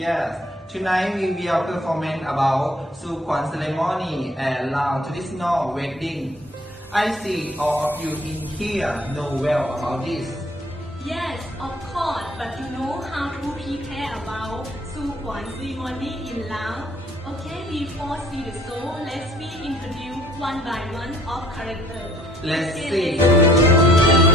Yes, tonight we will performance about Sukwan ceremony and Lao traditional wedding. I see all of you in here know well about this. Yes, of course, but you know how to prepare about Sukwan ceremony in Laos? Okay, before see the show, let's be introduce one by one of character. Let's see.